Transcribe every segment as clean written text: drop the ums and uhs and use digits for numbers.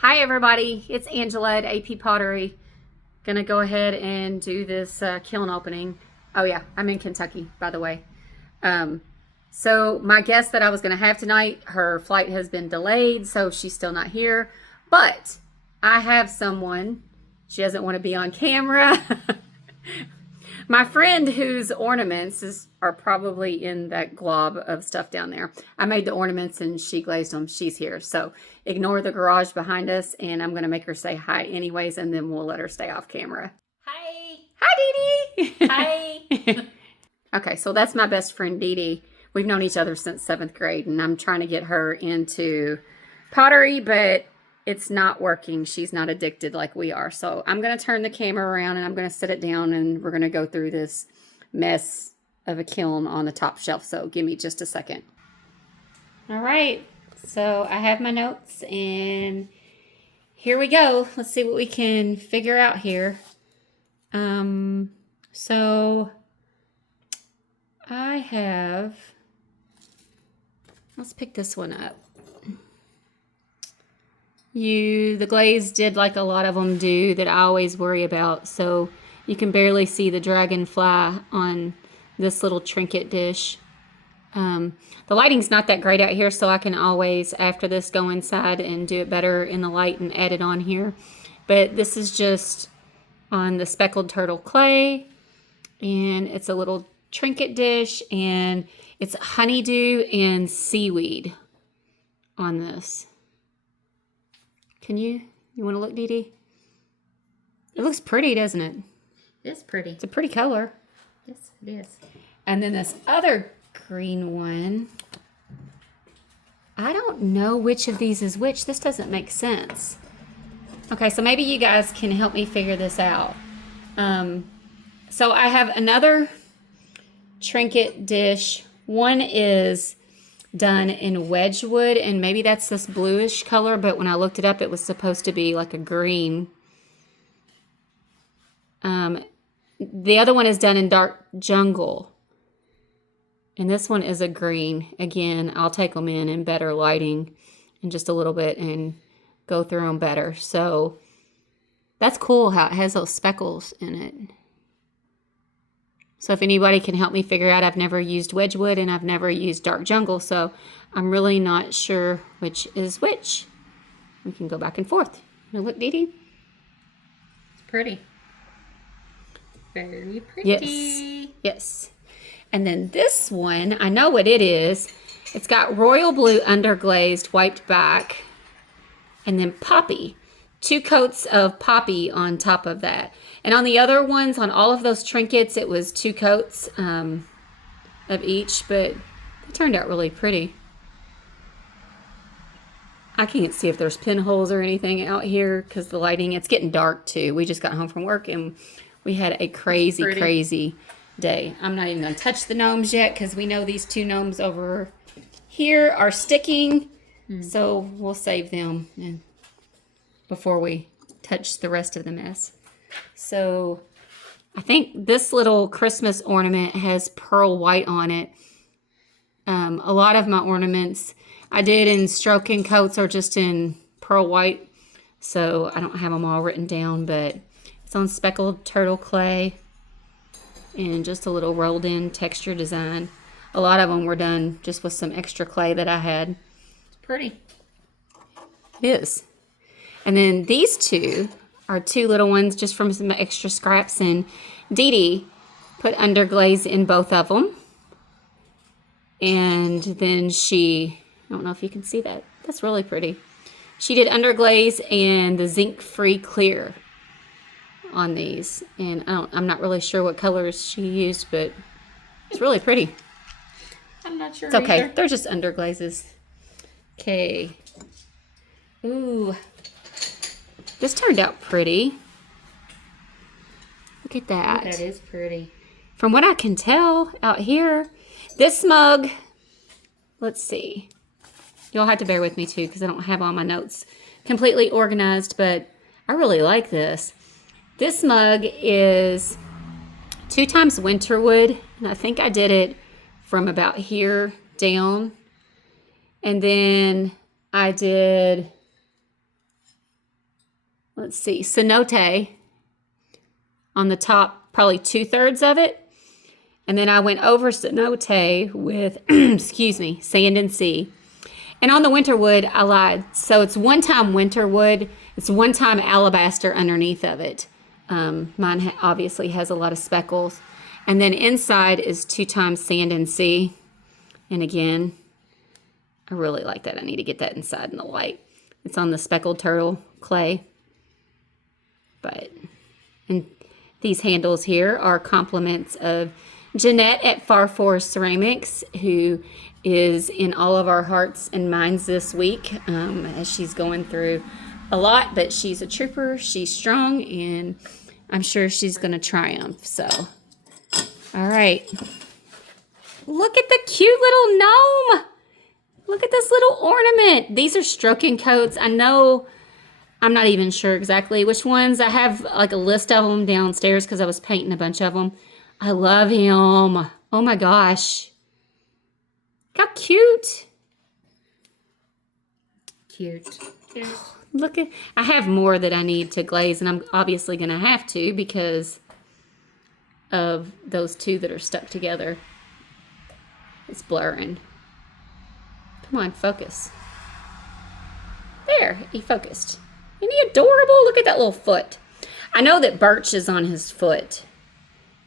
Hi everybody, it's Angela at AP Pottery. Gonna go ahead and do this kiln opening. Oh yeah, I'm in Kentucky, by the way. So my guest that I was gonna have tonight, her flight has been delayed, so she's still not here. But I have someone. She doesn't want to be on camera. My friend whose ornaments are probably in that glob of stuff down there. I made the ornaments and she glazed them. She's here. So ignore the garage behind us and I'm going to make her say hi anyways and then we'll let her stay off camera. Hi. Hi, Dee Dee. Hi. Okay, so that's my best friend, Dee Dee. We've known each other since 7th grade and I'm trying to get her into pottery, but it's not working. She's not addicted like we are. So I'm going to turn the camera around and I'm going to set it down and we're going to go through this mess of a kiln on the top shelf. So give me just a second. All right. So I have my notes and here we go. Let's see what we can figure out here. So I have, let's pick this one up. The Glaze did like a lot of them do that I always worry about. So you can barely see the dragonfly on this little trinket dish. The lighting's not that great out here, so I can always, after this, go inside and do it better in the light and add it on here. But this is just on the speckled turtle clay, and it's a little trinket dish, and it's honeydew and seaweed on this. You want to look, Dee Dee? It looks pretty, doesn't it? It's pretty. It's a pretty color. Yes, it is. And then this other green one, I don't know which of these is which. This doesn't make sense. Okay, so maybe you guys can help me figure this out. So I have another trinket dish. One is done in Wedgwood, and maybe that's this bluish color, but when I looked it up, it was supposed to be like a green. The other one is done in dark jungle, and this one is a green. Again, I'll take them in better lighting in just a little bit and go through them better. So that's cool how it has those speckles in it. So if anybody can help me figure out, I've never used Wedgwood and I've never used Dark Jungle, so I'm really not sure which is which. We can go back and forth. You look, Dee Dee? It's pretty. Very pretty. Yes. Yes. And then this one, I know what it is. It's got royal blue underglazed, wiped back, and then poppy. 2 coats of poppy on top of that. And on the other ones, on all of those trinkets, it was 2 coats of each, but it turned out really pretty. I can't see if there's pinholes or anything out here because the lighting, it's getting dark too. We just got home from work and we had a crazy day. I'm not even going to touch the gnomes yet because we know these 2 gnomes over here are sticking. So we'll save them before we touch the rest of the mess. So I think this little Christmas ornament has pearl white on it. A lot of my ornaments I did in stroke and coats or just in pearl white. So I don't have them all written down, but it's on speckled turtle clay and just a little rolled in texture design. A lot of them were done just with some extra clay that I had. It's pretty. It is. And then these 2 are 2 little ones just from some extra scraps. And Dee Dee put underglaze in both of them. And then I don't know if you can see that. That's really pretty. She did underglaze and the zinc-free clear on these. And I'm not really sure what colors she used, but it's really pretty. I'm not sure It's okay. either. They're just underglazes. Okay. Ooh. This turned out pretty. Look at that. That is pretty. From what I can tell out here, this mug, let's see. You'll have to bear with me too because I don't have all my notes completely organized, but I really like this. This mug is 2 times winterwood, and I think I did it from about here down. And then I did let's see, cenote on the top, probably 2/3 of it. And then I went over cenote with, excuse me, sand and sea. And on the winter wood, I lied. So it's 1 time winter wood. It's 1 time alabaster underneath of it. Mine obviously has a lot of speckles. And then inside is 2 times sand and sea. And again, I really like that. I need to get that inside in the light. It's on the speckled turtle clay. And these handles here are compliments of Jeanette at Far Forest Ceramics, who is in all of our hearts and minds this week as she's going through a lot, but she's a trooper, she's strong, and I'm sure she's going to triumph. So, all right. Look at the cute little gnome. Look at this little ornament. These are stroking coats. I know, I'm not even sure exactly which ones. I have like a list of them downstairs because I was painting a bunch of them. I love him. Oh my gosh. How cute. Cute. Look at, I have more that I need to glaze, and I'm obviously going to have to because of those 2 that are stuck together. It's blurring. Come on, focus. There, he focused. Isn't he adorable? Look at that little foot. I know that birch is on his foot.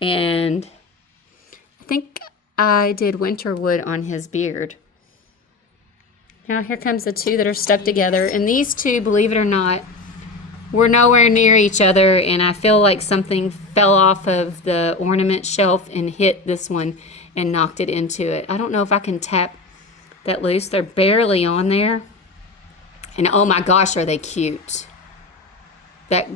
And I think I did winter wood on his beard. Now here comes the 2 that are stuck together. And these 2, believe it or not, were nowhere near each other. And I feel like something fell off of the ornament shelf and hit this one and knocked it into it. I don't know if I can tap that loose. They're barely on there. And oh my gosh, are they cute. That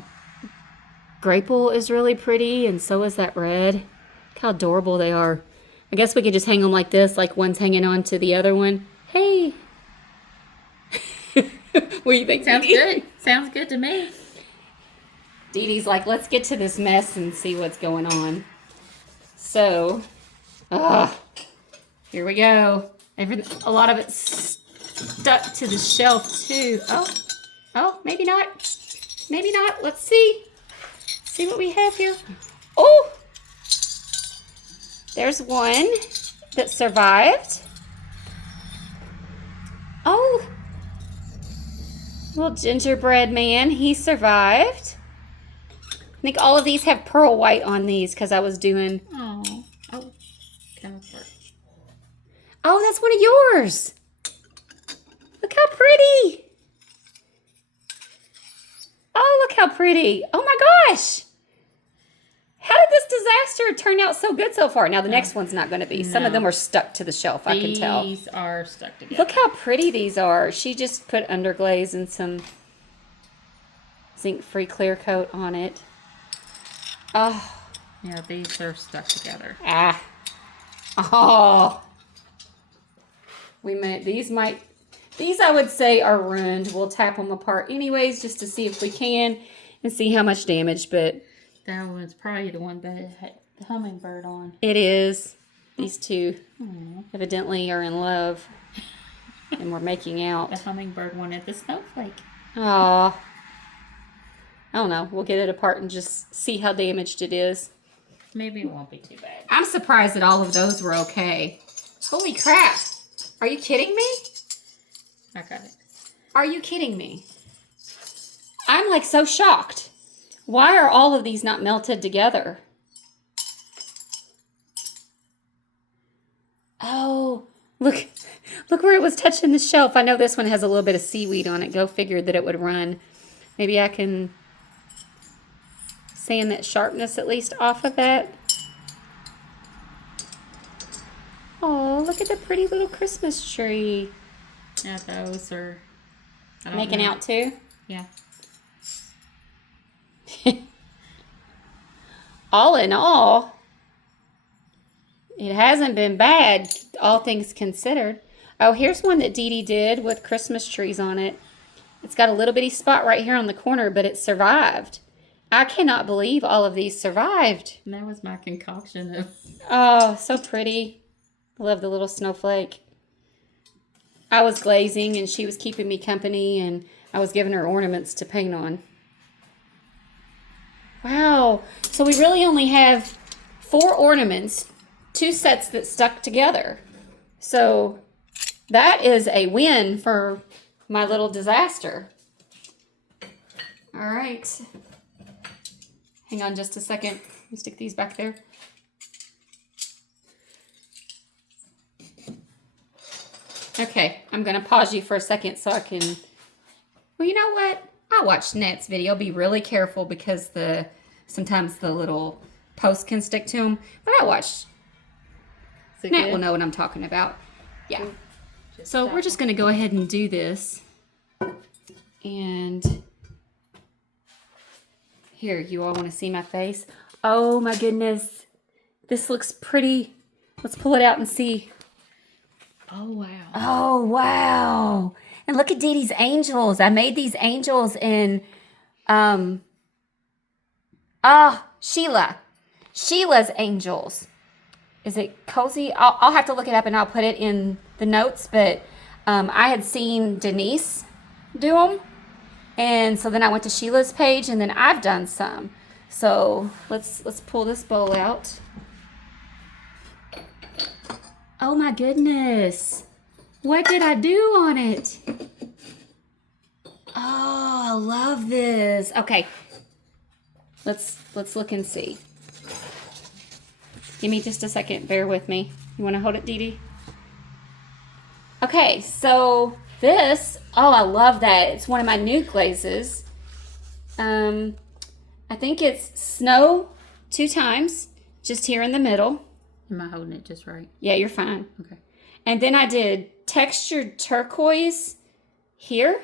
grapple is really pretty, and so is that red. Look how adorable they are. I guess we could just hang them like this, like one's hanging on to the other one. Hey. What do you think? Sounds good. Sounds good to me. Dee Dee's like, let's get to this mess and see what's going on. So, here we go. A lot of it's stuck to the shelf too. Oh, maybe not. Maybe not. Let's see. See what we have here. Oh, there's one that survived. Oh, little gingerbread man, he survived. I think all of these have pearl white on these because I was doing. Oh, kind of hurt. Oh, that's one of yours. Look how pretty. Oh, look how pretty. Oh my gosh. How did this disaster turn out so good so far? Now, the next one's not going to be. Some of them are stuck to the shelf, I can tell. These are stuck together. Look how pretty these are. She just put underglaze and some zinc-free clear coat on it. Oh. Yeah, these are stuck together. Ah. Oh. These I would say are ruined. We'll tap them apart anyways just to see if we can and see how much damage, but that one's probably the one that had the hummingbird on. it is. These 2 evidently are in love and we're making out. The hummingbird wanted the snowflake. Oh. I don't know. We'll get it apart and just see how damaged it is. Maybe it won't be too bad. I'm surprised that all of those were okay. Holy crap. Are you kidding me? I got it. Are you kidding me? I'm like so shocked. Why are all of these not melted together? Oh, look where it was touching the shelf. I know this one has a little bit of seaweed on it. Go figure that it would run. Maybe I can sand that sharpness at least off of that. Oh, look at the pretty little Christmas tree. Yeah, those are... Making out too? Yeah. All in all, it hasn't been bad, all things considered. Oh, here's one that Dee Dee did with Christmas trees on it. It's got a little bitty spot right here on the corner, but it survived. I cannot believe all of these survived. And that was my concoction of... Oh, so pretty. I love the little snowflake. I was glazing and she was keeping me company and I was giving her ornaments to paint on. Wow. So we really only have 4 ornaments, 2 sets that stuck together. So that is a win for my little disaster. All right. Hang on just a second. Let me stick these back there. Okay, I'm going to pause you for a second so I can... Well, you know what? I watched Net's video. Be really careful because sometimes the little post can stick to them. But I watched. Net will know what I'm talking about. Yeah. So we're just going to go ahead and do this. And here, you all want to see my face? Oh my goodness. This looks pretty. Let's pull it out and see. Oh, wow. Oh, wow. And look at Dee Dee's angels. I made these angels in, Sheila. Sheila's angels. Is it cozy? I'll have to look it up and I'll put it in the notes. But I had seen Denise do them. And so then I went to Sheila's page and then I've done some. So let's pull this bowl out. Oh my goodness. What did I do on it? Oh, I love this. Okay. Let's look and see. Give me just a second. Bear with me. You want to hold it, Dee Dee? Okay, so this, oh, I love that. It's one of my new glazes. I think it's snow 2 times, just here in the middle. Am I holding it just right? Yeah, you're fine. Okay. And then I did textured turquoise here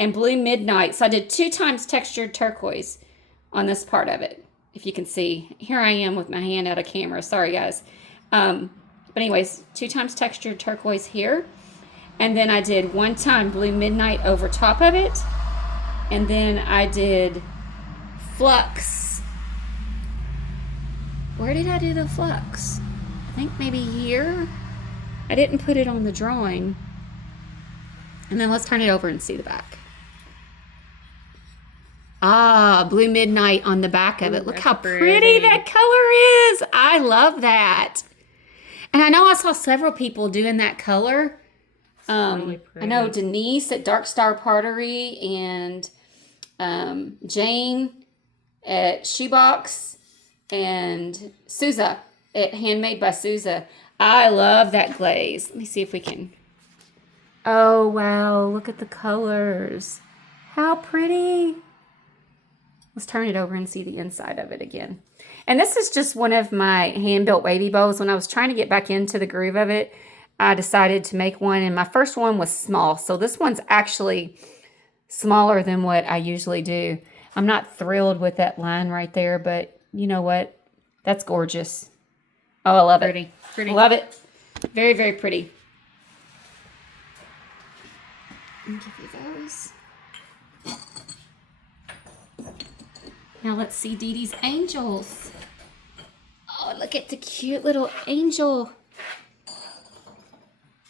and blue midnight. So I did 2 times textured turquoise on this part of it. If you can see, here I am with my hand out of camera. Sorry, guys. But anyways, 2 times textured turquoise here. And then I did 1 time blue midnight over top of it. And then I did flux. Where did I do the flux? I think maybe here. I didn't put it on the drawing. And then let's turn it over and see the back. Ah, blue midnight on the back of it. Look how pretty that color is. I love that. And I know I saw several people doing that color. Really I know Denise at Dark Star Pottery and Jane at Shoebox and Souza at Handmade by Souza. I love that glaze. Let me see if we can. Oh, wow. Look at the colors. How pretty. Let's turn it over and see the inside of it again. And this is just one of my hand-built wavy bows. When I was trying to get back into the groove of it, I decided to make one. And my first one was small. So this one's actually smaller than what I usually do. I'm not thrilled with that line right there, but you know what? That's gorgeous. Oh, I love it. Pretty. Love it. Very, very pretty. Let me give you those. Now let's see Dee Dee's angels. Oh, look at the cute little angel.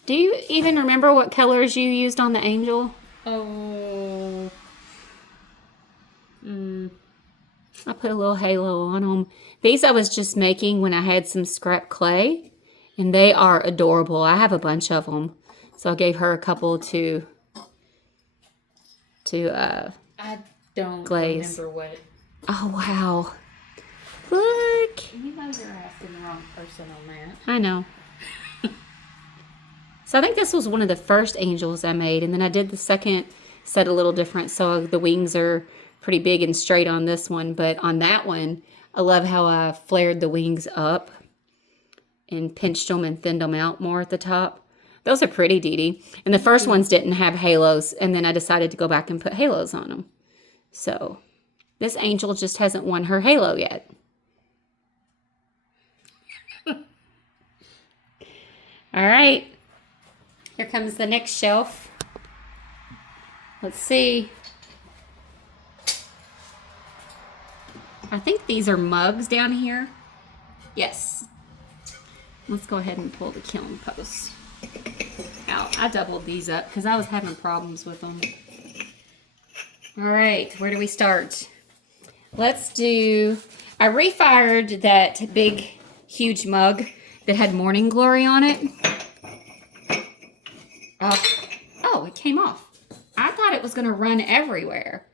Do you even remember what colors you used on the angel? Oh. I put a little halo on them. These I was just making when I had some scrap clay, and they are adorable. I have a bunch of them, so I gave her a couple to I don't Glaze. remember what. Oh wow! Look, You know you're asking the wrong person on that. I know. So I think this was one of the first angels I made, and then I did the second set a little different. So the wings are pretty big and straight on this one, but on that one, I love how I flared the wings up and pinched them and thinned them out more at the top. Those are pretty, Dee Dee. And the first ones didn't have halos, and then I decided to go back and put halos on them. So this angel just hasn't won her halo yet. All right. Here comes the next shelf. Let's see. I think these are mugs down here. Yes. Let's go ahead and pull the kiln post out. I doubled these up because I was having problems with them. All right, where do we start? let's do, I refired that big, huge mug that had Morning Glory on it. Oh, it came off. I thought it was going to run everywhere.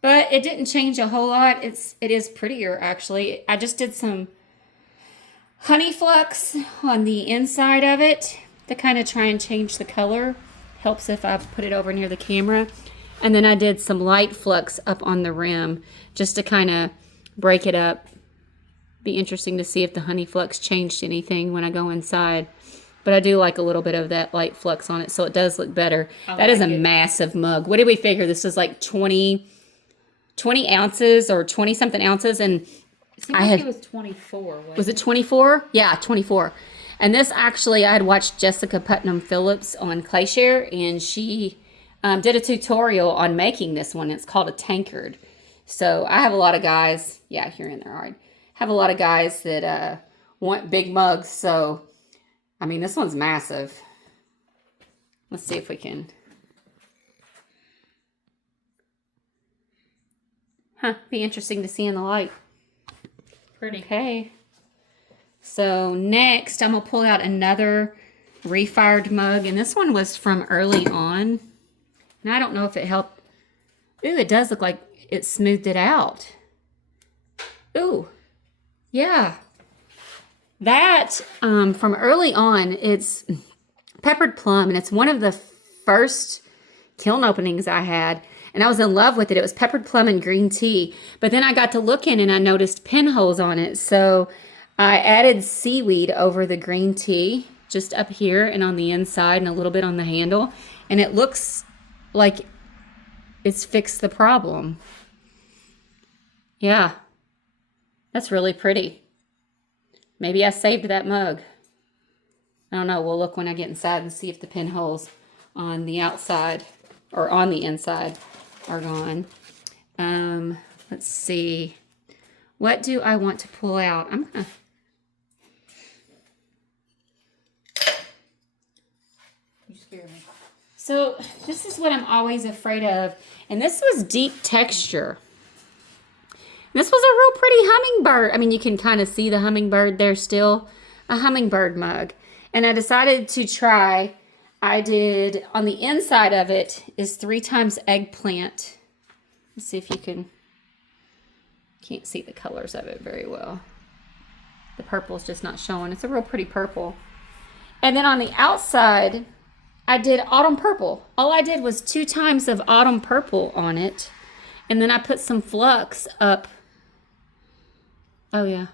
But it didn't change a whole lot. It is prettier, actually. I just did some honey flux on the inside of it to kind of try and change the color. Helps if I put it over near the camera. And then I did some light flux up on the rim just to kind of break it up. Be interesting to see if the honey flux changed anything when I go inside. But I do like a little bit of that light flux on it, so it does look better. That is a massive mug. What did we figure? This is like 20 ounces or 20-something ounces. And it seemed like it was 24. Was it 24? Yeah, 24. And this actually, I had watched Jessica Putnam Phillips on Clayshare, and she did a tutorial on making this one. It's called a tankard. So I have a lot of guys. Yeah, you're in there, all right. Have a lot of guys that want big mugs. So, I mean, this one's massive. Let's see if we can. Be interesting to see in the light. Pretty. Okay. So next, I'm going to pull out another refired mug. And this one was from early on. And I don't know if it helped. Ooh, it does look like it smoothed it out. Ooh. Yeah. That, from early on, it's peppered plum. And it's one of the first kiln openings I had. And I was in love with it. It was peppered plum and green tea. But then I got to looking and I noticed pinholes on it. So I added seaweed over the green tea, just up here and on the inside and a little bit on the handle. And it looks like it's fixed the problem. Yeah. That's really pretty. Maybe I saved that mug. I don't know. We'll look when I get inside and see if the pinholes on the outside or on the inside are gone. Let's see. What do I want to pull out? I'm gonna. You scare me. So this is what I'm always afraid of. And this was deep texture. This was a real pretty hummingbird. I mean, you can kind of see the hummingbird there still. A hummingbird mug. And I decided to try. I did, on the inside of it is 3 times eggplant. Let's see if you can't see the colors of it very well. The purple's just not showing. It's a real pretty purple. And then on the outside, I did autumn purple. All I did was 2 times of autumn purple on it. And then I put some flux up. Oh yeah.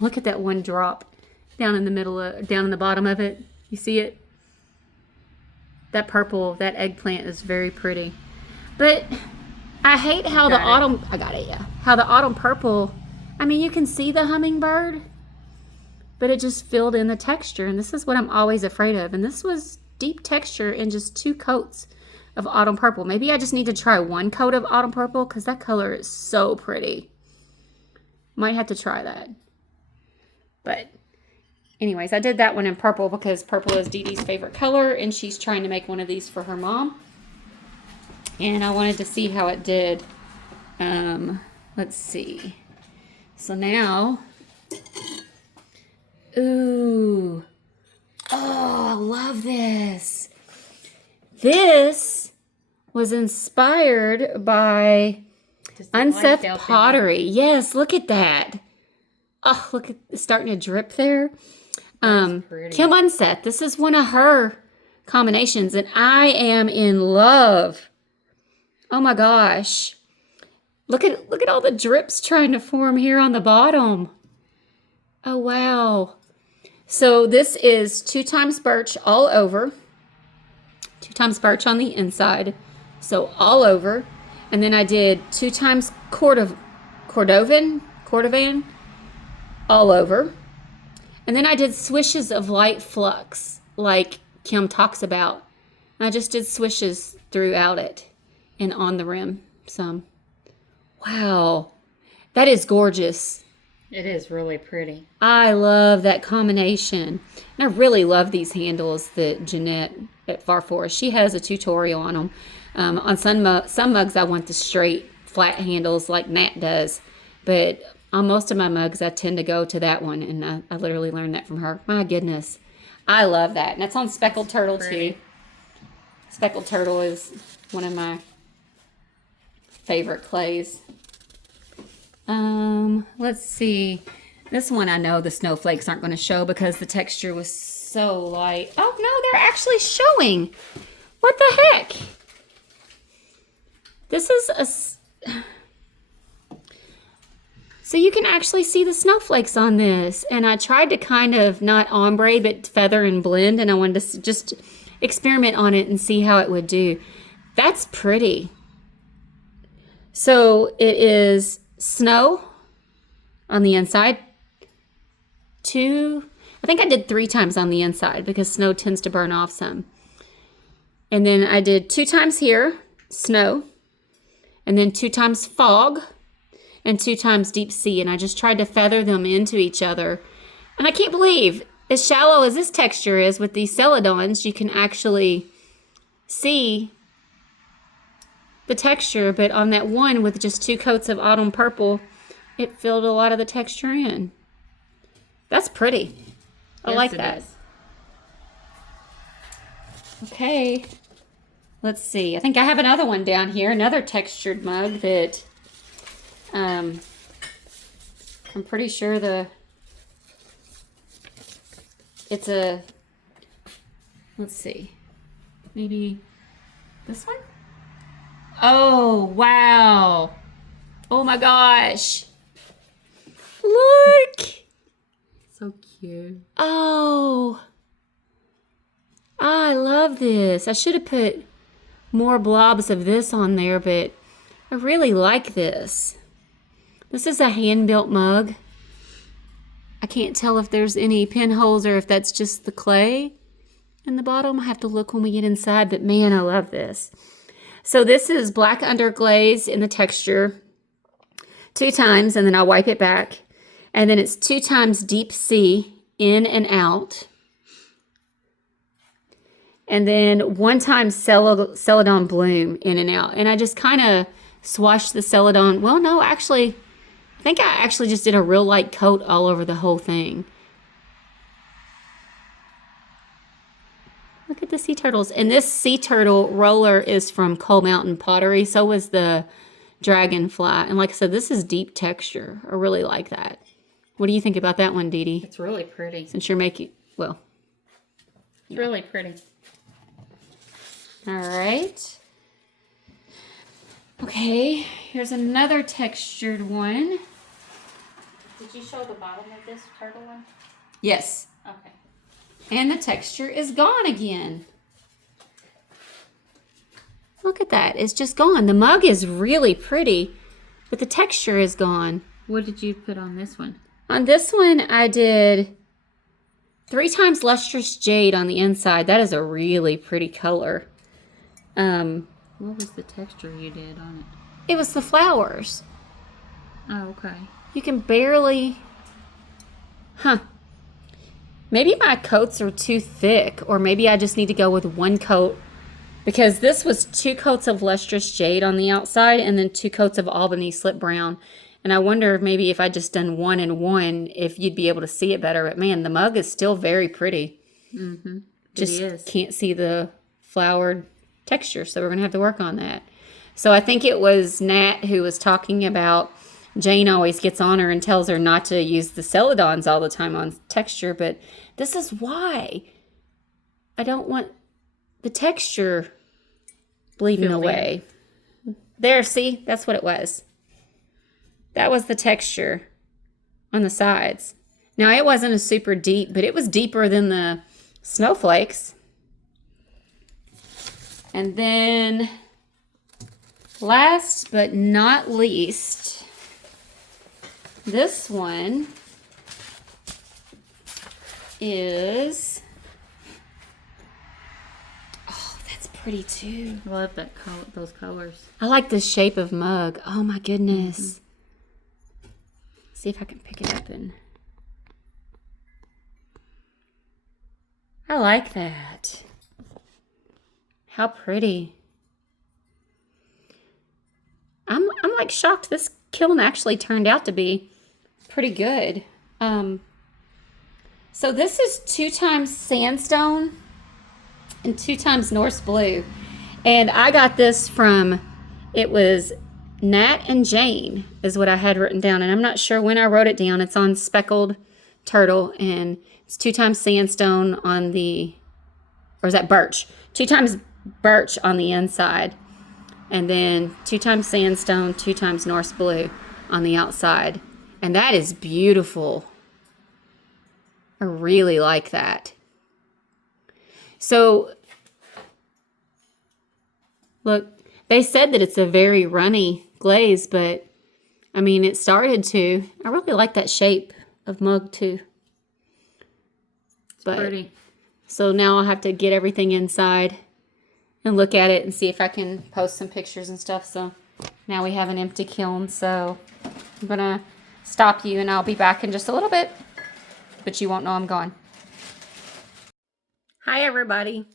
Look at that one drop down in the middle, down in the bottom of it. You see it? That purple, that eggplant is very pretty. But I hate how the autumn, I got it, yeah. How the autumn purple, I mean, you can see the hummingbird, but it just filled in the texture. And this is what I'm always afraid of. And this was deep texture in just 2 coats of autumn purple. Maybe I just need to try 1 coat of autumn purple because that color is so pretty. Might have to try that. But anyways, I did that one in purple because purple is Dee Dee's favorite color, and she's trying to make one of these for her mom. And I wanted to see how it did. Let's see. So now, ooh. Oh, I love this. This was inspired by Unset Pottery. Yes, look at that. Oh, look at it's starting to drip there. Kim Unset. This is one of her combinations, and I am in love. Oh my gosh. Look at all the drips trying to form here on the bottom. Oh wow. So this is 2 times birch all over. 2 times birch on the inside. So all over. And then I did 2 times Cordovan all over. And then I did swishes of light flux, like Kim talks about. I just did swishes throughout it and on the rim some. Wow, that is gorgeous. It is really pretty. I love that combination. And I really love these handles that Jeanette at Far Forest, she has a tutorial on them. On some mugs, I want the straight, flat handles like Nat does. But on most of my mugs, I tend to go to that one. And I literally learned that from her. My goodness. I love that. And that's on Speckled Turtle, too. Speckled Turtle is one of my favorite clays. Let's see. This one I know the snowflakes aren't going to show because the texture was so light. Oh, no, they're actually showing. What the heck? This is so you can actually see the snowflakes on this. And I tried to kind of not ombre, but feather and blend. And I wanted to just experiment on it and see how it would do. That's pretty. So it is snow on the inside. I think I did 3 times on the inside because snow tends to burn off some. And then I did 2 times here, snow, and then 2 times fog, and 2 times deep sea. And I just tried to feather them into each other. And I can't believe, as shallow as this texture is with these celadons, you can actually see the texture. But on that one with just 2 coats of autumn purple, it filled a lot of the texture in. That's pretty. I like that. Is. Okay. Let's see. I think I have another one down here. Another textured mug that I'm pretty sure it's a, let's see. Maybe this one? Oh, wow. Oh my gosh. Look. So cute. Oh, I love this. I should have put more blobs of this on there, but I really like this. This is a hand-built mug. I can't tell if there's any pinholes or if that's just the clay in the bottom. I have to look when we get inside, but man, I love this. So this is black underglaze in the texture 2 times, and then I'll wipe it back. And then it's 2 times deep sea in and out. And then 1 time celadon bloom in and out. And I just kind of swashed the celadon. Well, no, actually, I think I actually just did a real light coat all over the whole thing. Look at the sea turtles. And this sea turtle roller is from Coal Mountain Pottery. So was the dragonfly. And like I said, this is deep texture. I really like that. What do you think about that one, Dee Dee? It's really pretty. Since you're making, well. It's really pretty. All right. Okay, here's another textured one. Did you show the bottom of this turtle one? Yes. Okay. And the texture is gone again. Look at that. It's just gone. The mug is really pretty, but the texture is gone. What did you put on this one? On this one, I did 3 times lustrous jade on the inside. That is a really pretty color. What was the texture you did on it? It was the flowers. Oh, okay. You can barely... Maybe my coats are too thick, or maybe I just need to go with 1 coat. Because this was 2 coats of lustrous jade on the outside, and then 2 coats of Albany slip brown. And I wonder maybe if I just done 1 and 1, if you'd be able to see it better. But man, the mug is still very pretty. Mm-hmm. Just can't see the flowered texture, so we're going to have to work on that. So I think it was Nat who was talking about Jane always gets on her and tells her not to use the celadons all the time on texture, but this is why. I don't want the texture bleeding away. There, see? That's what it was. That was the texture on the sides. Now, it wasn't a super deep, but it was deeper than the snowflakes. And then, last but not least, this one is... Oh, that's pretty too. I love that those colors. I like the shape of mug. Oh my goodness. Mm-hmm. See if I can pick it up and... I like that. How pretty. like shocked. This kiln actually turned out to be pretty good. So this is 2 times sandstone and 2 times Norse blue. And I got this from, it was Nat and Jane is what I had written down. And I'm not sure when I wrote it down. It's on Speckled Turtle, and it's 2 times sandstone on the, or is that birch? 2 times birch on the inside. And then 2 times sandstone, 2 times Norse blue on the outside. And that is beautiful. I really like that. So, look, they said that it's a very runny glaze, but I mean, it started to. I really like that shape of mug too. But, pretty. So now I'll have to get everything inside and look at it and see if I can post some pictures and stuff. So now we have an empty kiln. So I'm going to stop you and I'll be back in just a little bit, but you won't know I'm gone. Hi, everybody.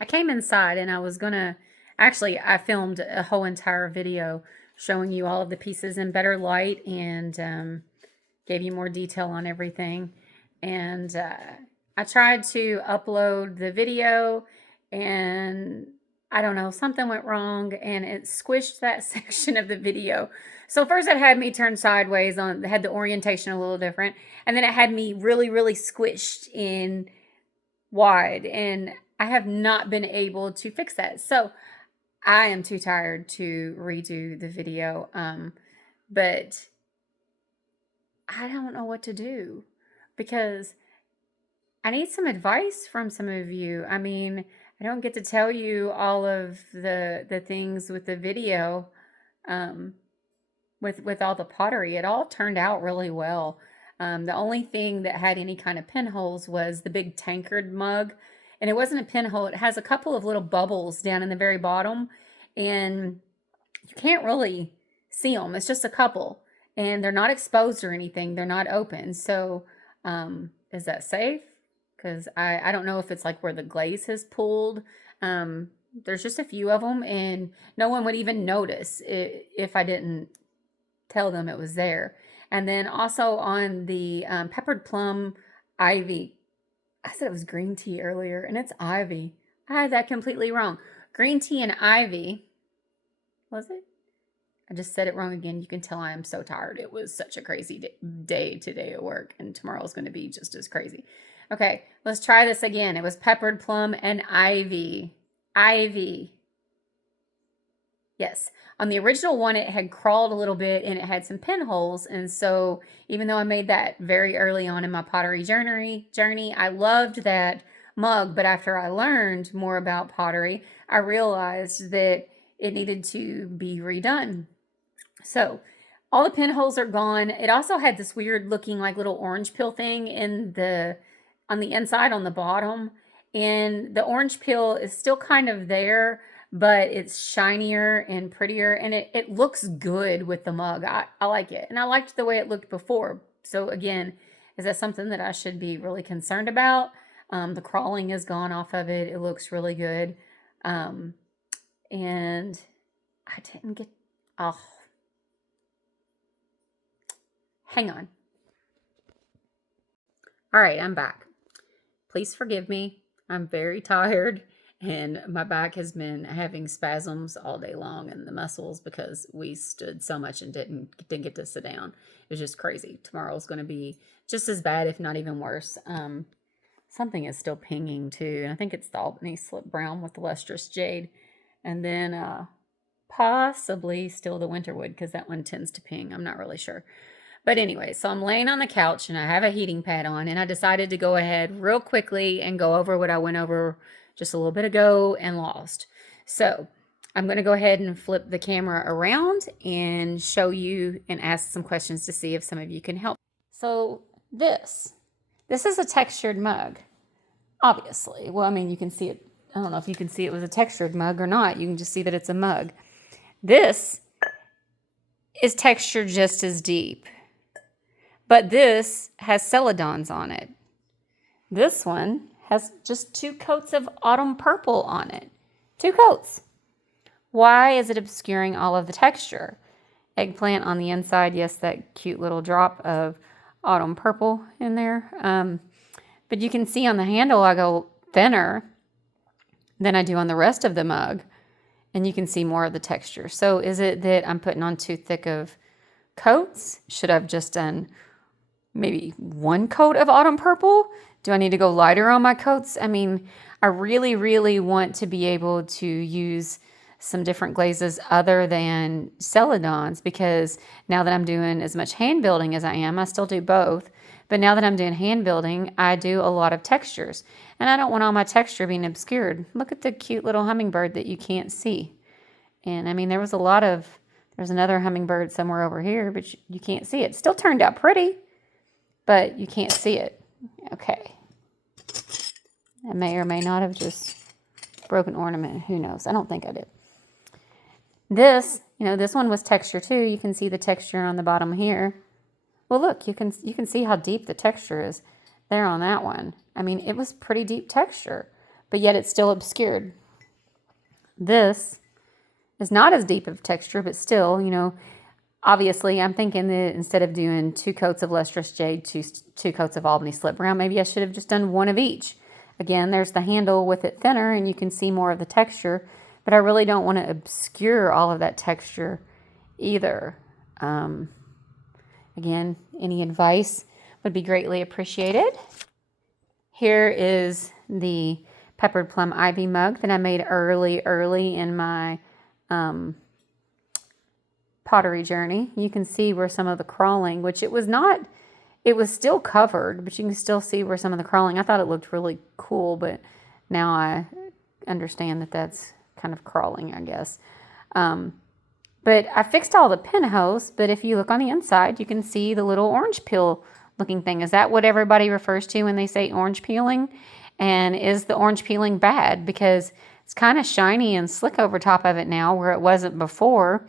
I came inside and I was going to, actually, I filmed a whole entire video showing you all of the pieces in better light and gave you more detail on everything. And I tried to upload the video and I don't know, something went wrong and it squished that section of the video. So first it had me turn sideways on, had the orientation a little different. And then it had me really, really squished in wide. And I have not been able to fix that. So I am too tired to redo the video. But I don't know what to do because I need some advice from some of you. I mean, I don't get to tell you all of the things with the video, with all the pottery. It all turned out really well. The only thing that had any kind of pinholes was the big tankard mug. And it wasn't a pinhole. It has a couple of little bubbles down in the very bottom. And you can't really see them. It's just a couple. And they're not exposed or anything. They're not open. So is that safe? Because I don't know if it's like where the glaze has pulled. There's just a few of them. And no one would even notice if I didn't tell them it was there. And then also on the peppered plum ivy. I said it was green tea earlier, and it's ivy. I had that completely wrong. Green tea and ivy. Was it? I just said it wrong again. You can tell I am so tired. It was such a crazy day today at work, and tomorrow's going to be just as crazy. Okay, let's try this again. It was peppered plum and ivy. Ivy. Yes. On the original one, it had crawled a little bit and it had some pinholes. And so even though I made that very early on in my pottery journey, I loved that mug. But after I learned more about pottery, I realized that it needed to be redone. So all the pinholes are gone. It also had this weird looking like little orange peel thing on the inside on the bottom. And the orange peel is still kind of there, but it's shinier and prettier, and it looks good with the mug. I like it, and I liked the way it looked before. So again, is that something that I should be really concerned about? The crawling is gone off of it. It looks really good. And I didn't get, oh, hang on. All right, I'm back. Please forgive me. I'm very tired. And my back has been having spasms all day long in the muscles because we stood so much and didn't get to sit down. It was just crazy. Tomorrow's going to be just as bad, if not even worse. Something is still pinging too. And I think it's the Albany Slip Brown with the lustrous jade. And then possibly still the Winterwood because that one tends to ping. I'm not really sure. But anyway, so I'm laying on the couch and I have a heating pad on. And I decided to go ahead real quickly and go over what I went over just a little bit ago and lost. So I'm going to go ahead and flip the camera around and show you and ask some questions to see if some of you can help. So this is a textured mug, obviously. Well, I mean, you can see it. I don't know if you can see it was a textured mug or not. You can just see that it's a mug. This is textured just as deep, but this has celadons on it. This one has just 2 coats of autumn purple on it. 2 coats. Why is it obscuring all of the texture? eggplant on the inside. Yes, that cute little drop of autumn purple in there. But you can see on the handle I go thinner than I do on the rest of the mug. And you can see more of the texture. So is it that I'm putting on too thick of coats? Should I have just done maybe one coat of autumn purple? Do I need to go lighter on my coats? I mean, I really, really want to be able to use some different glazes other than celadons, because now that I'm doing as much hand building as I am, I still do both. But now that I'm doing hand building, I do a lot of textures. And I don't want all my texture being obscured. Look at the cute little hummingbird that you can't see. And I mean, there's another hummingbird somewhere over here, but you can't see it. Still turned out pretty, but you can't see it. Okay. I may or may not have just broken ornament. Who knows? I don't think I did. This one was texture too. You can see the texture on the bottom here. Well, look, you can see how deep the texture is there on that one. I mean, it was pretty deep texture, but yet it's still obscured. This is not as deep of texture, but still, obviously I'm thinking that instead of doing 2 coats of lustrous jade, two coats of Albany slip brown, maybe I should have just done 1 of each. Again, there's the handle with it thinner and you can see more of the texture, but I really don't want to obscure all of that texture either. Again, any advice would be greatly appreciated. Here is the peppered plum ivy mug that I made early in my pottery journey. You can see where some of the crawling, which it was still covered, but you can still see where some of the crawling. I thought it looked really cool, but now I understand that that's kind of crawling, I guess. But I fixed all the pinholes, but if you look on the inside, you can see the little orange peel looking thing. Is that what everybody refers to when they say orange peeling? And is the orange peeling bad? Because it's kind of shiny and slick over top of it now where it wasn't before.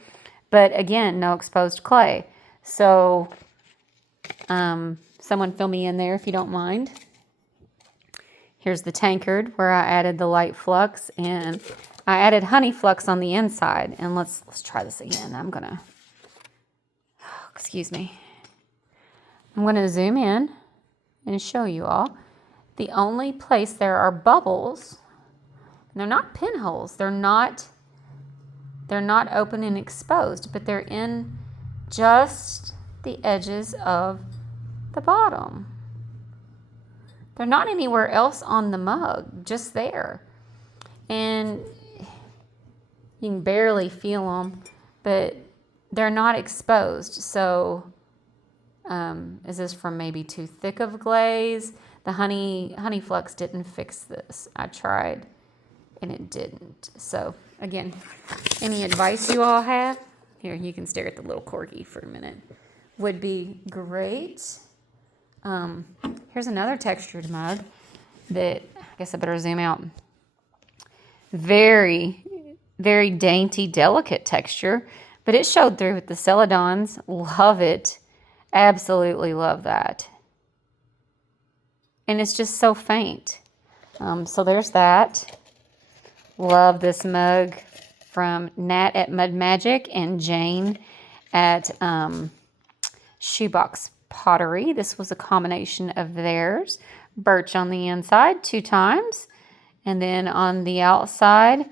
But again, no exposed clay. So someone fill me in there if you don't mind. Here's the tankard where I added the light flux, and I added honey flux on the inside. And let's try this again. Excuse me. I'm going to zoom in and show you all. The only place there are bubbles, and they're not pinholes. They're not open and exposed, but they're in just the edges of the bottom. They're not anywhere else on the mug, just there. And you can barely feel them, but they're not exposed. So is this from maybe too thick of glaze? The honey flux didn't fix this. I tried and it didn't. So again, any advice you all have? Here, you can stare at the little corgi for a minute. Would be great. Here's another textured mug that I guess I better zoom out. Very, very dainty, delicate texture, but it showed through with the celadons. Love it. Absolutely love that. And it's just so faint. So there's that. Love this mug from Nat at Mud Magic and Jane at Shoebox Pottery. This was a combination of theirs. Birch on the inside 2 times. And then on the outside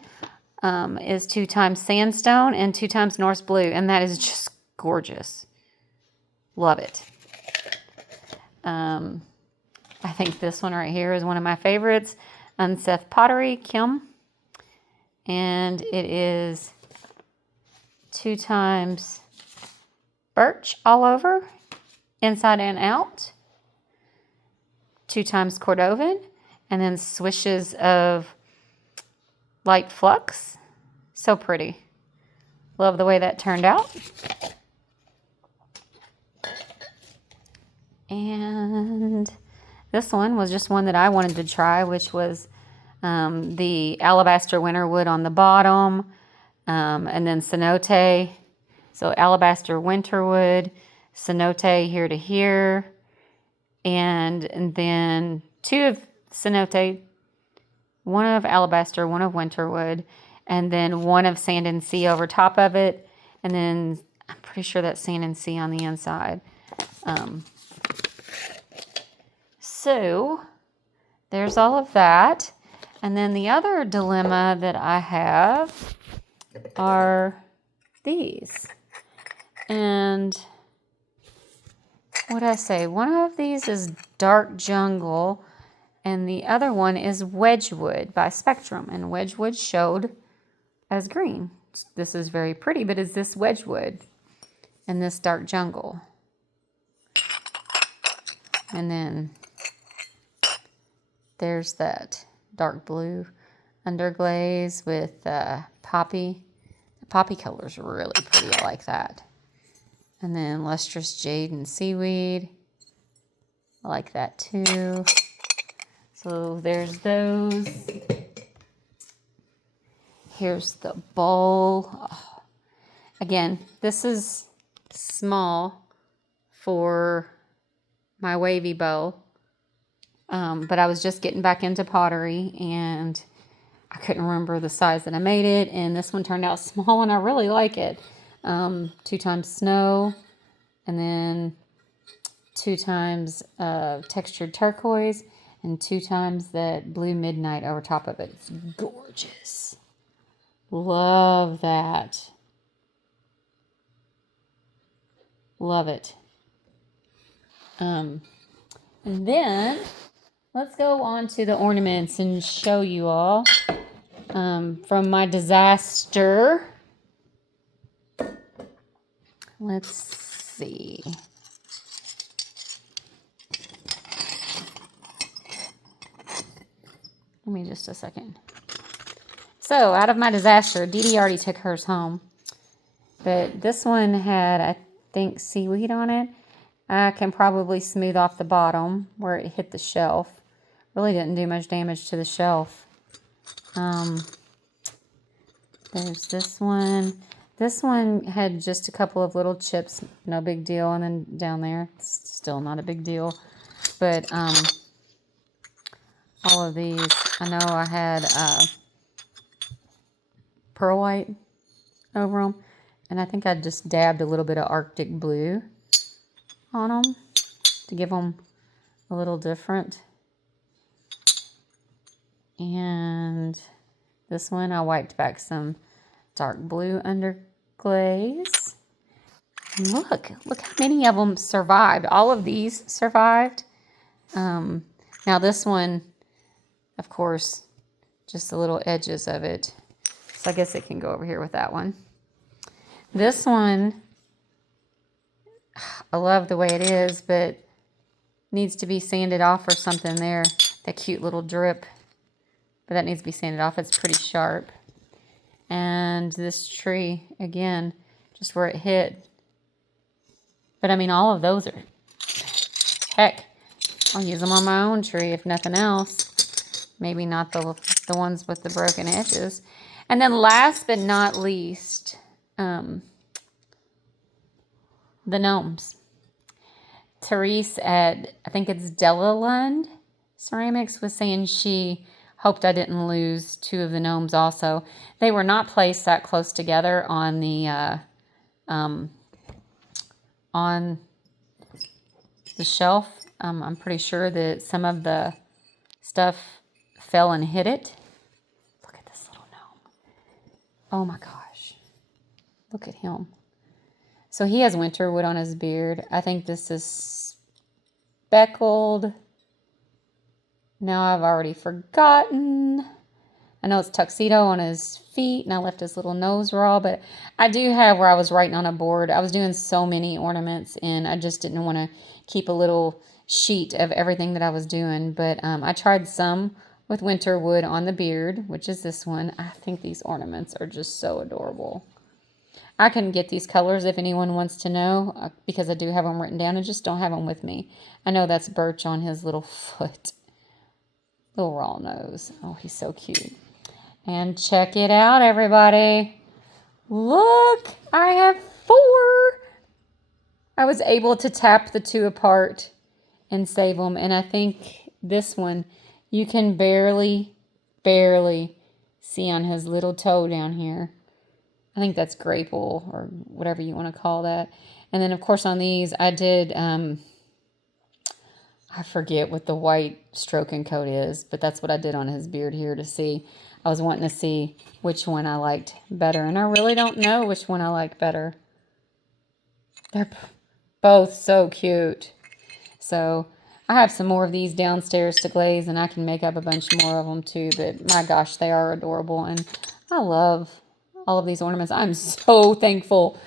is 2 times sandstone and 2 times Norse blue. And that is just gorgeous. Love it. I think this one right here is one of my favorites. Unseth Pottery, Kiln. And it is 2 times birch all over, inside and out. 2 times cordovan. And then swishes of light flux. So pretty. Love the way that turned out. And this one was just one that I wanted to try, which was the alabaster winterwood on the bottom, and then cenote. So alabaster winterwood, cenote here to here, and then 2 of cenote, 1 of alabaster, 1 of winterwood, and then 1 of sand and sea over top of it, and then I'm pretty sure that's sand and sea on the inside. So there's all of that. And then the other dilemma that I have are these. And what I say, one of these is Dark Jungle, and the other one is Wedgwood by Spectrum. And Wedgwood showed as green. This is very pretty, but is this Wedgwood and this Dark Jungle? And then there's that dark blue underglaze with poppy. The poppy color is really pretty. I like that. And then lustrous jade and seaweed. I like that too. So there's those. Here's the bowl. Oh. Again, this is small for my wavy bow. But I was just getting back into pottery and I couldn't remember the size that I made it. And this one turned out small and I really like it. 2 times snow and then 2 times textured turquoise and 2 times that blue midnight over top of it. It's gorgeous. Love that. Love it. And then let's go on to the ornaments and show you all from my disaster. Let's see. Give me just a second. So, out of my disaster, Dee Dee already took hers home. But this one had, I think, seaweed on it. I can probably smooth off the bottom where it hit the shelf. Really didn't do much damage to the shelf. There's this one. This one had just a couple of little chips, no big deal. And then down there, it's still not a big deal. But all of these, I know I had pearl white over them. And I think I just dabbed a little bit of Arctic blue on them to give them a little different. And this one, I wiped back some dark blue underglaze. And look how many of them survived. All of these survived. Now this one, of course, just the little edges of it. So I guess it can go over here with that one. This one, I love the way it is, but needs to be sanded off or something there. That cute little drip. But that needs to be sanded off. It's pretty sharp. And this tree, again, just where it hit. But I mean, all of those are, heck, I'll use them on my own tree if nothing else. Maybe not the ones with the broken edges. And then last but not least, the gnomes. Therese at, I think it's Delalund Ceramics, was saying she hoped I didn't lose 2 of the gnomes also. They were not placed that close together on the shelf. I'm pretty sure that some of the stuff fell and hit it. Look at this little gnome. Oh my gosh. Look at him. So he has winter wood on his beard. I think this is speckled. Now I've already forgotten. I know it's tuxedo on his feet, and I left his little nose raw, but I do have where I was writing on a board. I was doing so many ornaments, and I just didn't want to keep a little sheet of everything that I was doing. But I tried some with winter wood on the beard, which is this one. I think these ornaments are just so adorable. I can get these colors if anyone wants to know, because I do have them written down. I just don't have them with me. I know that's birch on his little foot. Little raw nose. Oh, he's so cute. And check it out, everybody. Look, I have 4. I was able to tap the 2 apart and save them. And I think this one, you can barely see on his little toe down here. I think that's grapple or whatever you want to call that. And then, of course, on these, I did, I forget what the white stroke and coat is, but that's what I did on his beard here to see. I was wanting to see which one I liked better, and I really don't know which one I like better. They're both so cute. So I have some more of these downstairs to glaze, and I can make up a bunch more of them too, but my gosh, they are adorable, and I love all of these ornaments. I'm so thankful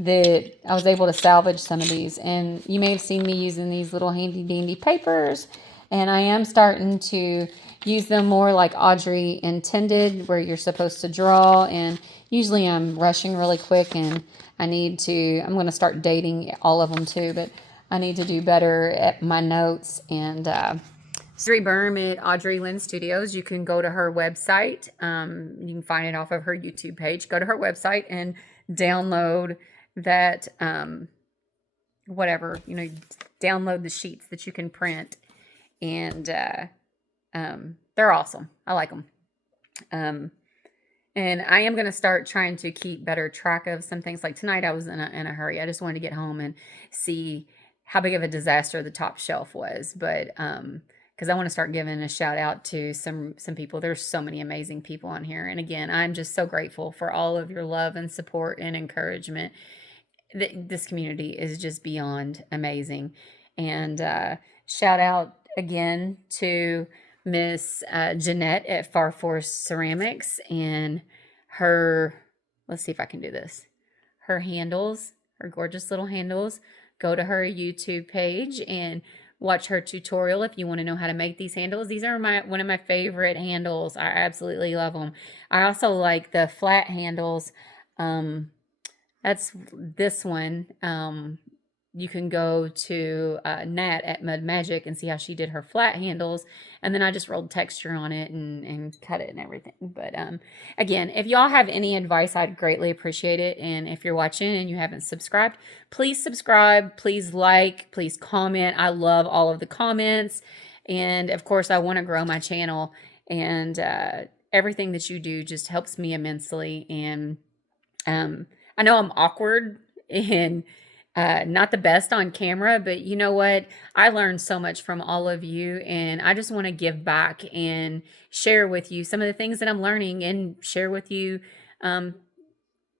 that I was able to salvage some of these. And you may have seen me using these little handy dandy papers, and I am starting to use them more like Audrey intended, where you're supposed to draw. And usually I'm rushing really quick, and I'm going to start dating all of them too, but I need to do better at my notes. And Audrey Berm at Audrey Lynn Studios. You can go to her website. You can find it off of her YouTube page. Go to her website and download that, download the sheets that you can print. And they're awesome. I like them. And I am going to start trying to keep better track of some things. Like tonight, I was in a hurry. I just wanted to get home and see how big of a disaster the top shelf was. But because I want to start giving a shout out to some people. There's so many amazing people on here. And again, I'm just so grateful for all of your love and support and encouragement. This community is just beyond amazing. And shout out again to Miss Jeanette at Far Forest Ceramics and her, let's see if I can do this, her handles, her gorgeous little handles. Go to her YouTube page and watch her tutorial if you want to know how to make these handles. These are one of my favorite handles. I absolutely love them. I also like the flat handles. That's this one. You can go to Nat at Mud Magic and see how she did her flat handles. And then I just rolled texture on it and cut it and everything. But again, if y'all have any advice, I'd greatly appreciate it. And if you're watching and you haven't subscribed, please subscribe. Please like. Please comment. I love all of the comments. And of course, I want to grow my channel. And everything that you do just helps me immensely. And I know I'm awkward and not the best on camera, but you know what? I learned so much from all of you, and I just want to give back and share with you some of the things that I'm learning and share with you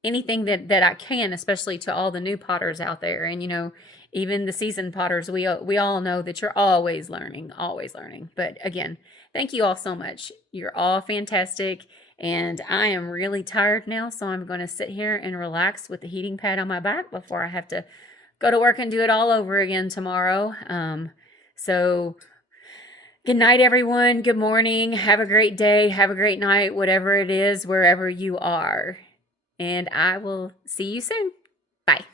anything that I can, especially to all the new potters out there. And, even the seasoned potters, we all know that you're always learning, always learning. But again, thank you all so much. You're all fantastic. And I am really tired now, so I'm going to sit here and relax with the heating pad on my back before I have to go to work and do it all over again tomorrow. So good night, everyone. Good morning. Have a great day. Have a great night, whatever it is, wherever you are. And I will see you soon. Bye.